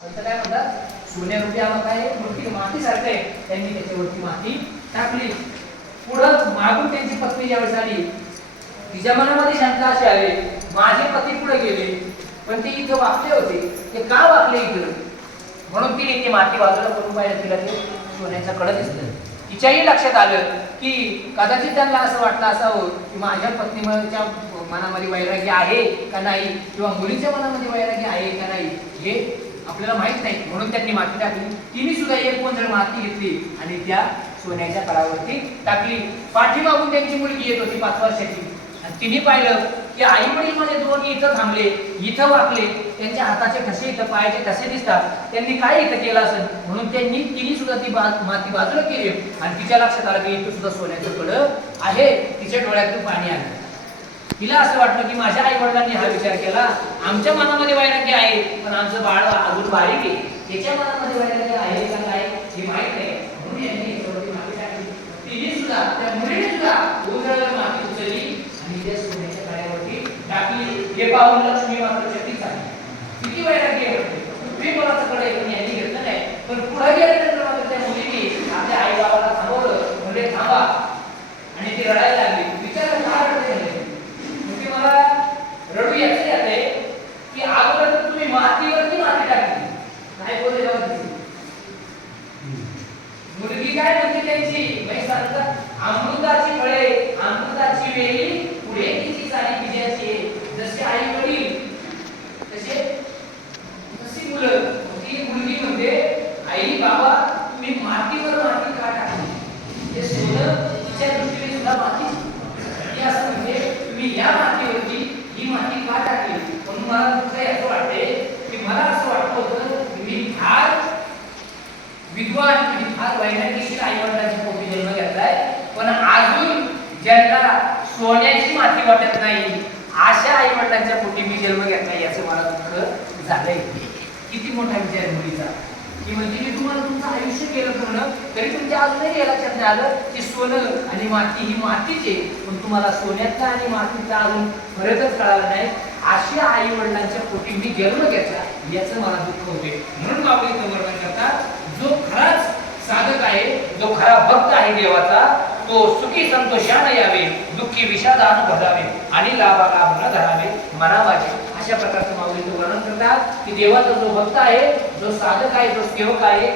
असं काय म्हणतात, सोन्यारूपी आम्हाला काय मूर्ती मातीसारखं आहे. त्यांनी त्याच्यावरती माती टाकली. पुढं मागून त्यांची पत्नी ज्यावेळेस आली, तिच्या मनामध्ये शंका अशी आली, माझे पती पुढे गेले पण ते इथं वाकले होते, ते का वाकले इथं? म्हणून तिने ती माती बाजूला करून पाहिलं, तिला ते सोन्याचं कडं दिसलं. तिच्याही लक्षात आलं की कदाचित त्यांना असं वाटलं असावं की माझ्या पत्नीच्या मनामध्ये वैराग्य आहे का नाही, किंवा मुलीच्या मनामध्ये वैराग्य आहे का नाही हे आपल्याला माहित नाही. म्हणून त्यांनी माती टाकली. तिने सुद्धा एक कोंजळ माती घेतली आणि त्या सोन्याच्या कडावरती टाकली. पाठीमागून त्यांची मुलगी येत होती 5 वर्षाची, आणि तिने पाहिलं की आई वडील मध्ये दोन इथं थांबले, इथं वाकले, त्यांच्या हाताचे ठसे इथं, पायाचे ठसे दिसतात, त्यांनी काय इथं केलं असेल. म्हणून तिने सुद्धा ती माती बाजूला केली आणि तिच्या लक्षात आलं की इथं सुद्धा सोन्याचं कडं आहे. तिच्या डोळ्यातून पाणी आलं. तिला असं वाटलं की माझ्या आई वडिलांनी हा विचार केला, आमच्या मनामध्ये वैराग्य आहे पण आमचं बाळ अजून बारीक आहे, त्याच्या मनामध्ये वैराग्य आहे का काय हे माहित नाही. म्हणून यांनी याच्यावरती माती टाकली. तिने सुद्धा, त्या मुलीने सुद्धा उजळवर माती उचलली आणि त्या सोन्याच्या कड्यावरती टाकली. हे पाहून लक्ष्मी मात्र चकित झाली. किती वैराग्य होते, तुम्ही कोणाचं कडे पण यांनी घेतलं नाही. पण पुढे गेल्यानंतर मात्र त्या मुलीने आपल्या आई बाबाला थांबवलं, म्हणजे थांबा, आणि ती रडायला लागली. विचारलं का रडते? मला रडू याचं येते की अगोदर तुम्ही मातीवरती माती टाकली, काय बोलले मुलगी काय म्हणते त्यांची, मी सांगतात अमृताची फळे, अमृताची वेळी पुढे तिची साडी विजयाची. जसे आई वडील तशी मुलं. ती मुलगी म्हणते, आई बाबा तुम्ही मातीवर माती का टाकली? हे सोनं तिच्या दृष्टीने सुद्धा माती असं म्हणजे तुम्ही या मातीवरती ही माती का टाकली? म्हणून मला तुमचं असं वाटते की मला असं वाटत होतं की मी फार विद्वान आणि फार वैज्ञानिक आई वडिलांच्या पोटी जन्म घेतलाय, पण अजून ज्यांना सोन्याची माती वाटत नाही अशा आई वडिलांच्या पोटी मी जन्म घेतलाय, याचं मला दुःख झालंय. किती मोठा विचार आहे मुलीचा, की म्हणजे मी तुम्हाला तुमचं आयुष्य केलं पूर्ण, तरी तुमच्या अजूनही या लक्षात नाही आलं की सोनं आणि माती ही मातीच आहे, पण तुम्हाला सोन्याचा आणि मातीचा अजून फरकच कळाला नाही. अशा आई वडिलांच्या पोटी मी जन्म घेतला, याचं मला दुःख होते. म्हणून माऊली इथं वर्णन करतात, जो खराच साधक आहे, जो खरा भक्त आहे देवाचा, तो सुखी संतोषाने यावे, दुःखी विषादान भजावे आणि लाभाला न धरावे मना माझे. अशा प्रकारचं माऊली इथं वर्णन करतात की देवाचा जो भक्त आहे, जो साधक आहे, जो सेवक आहे,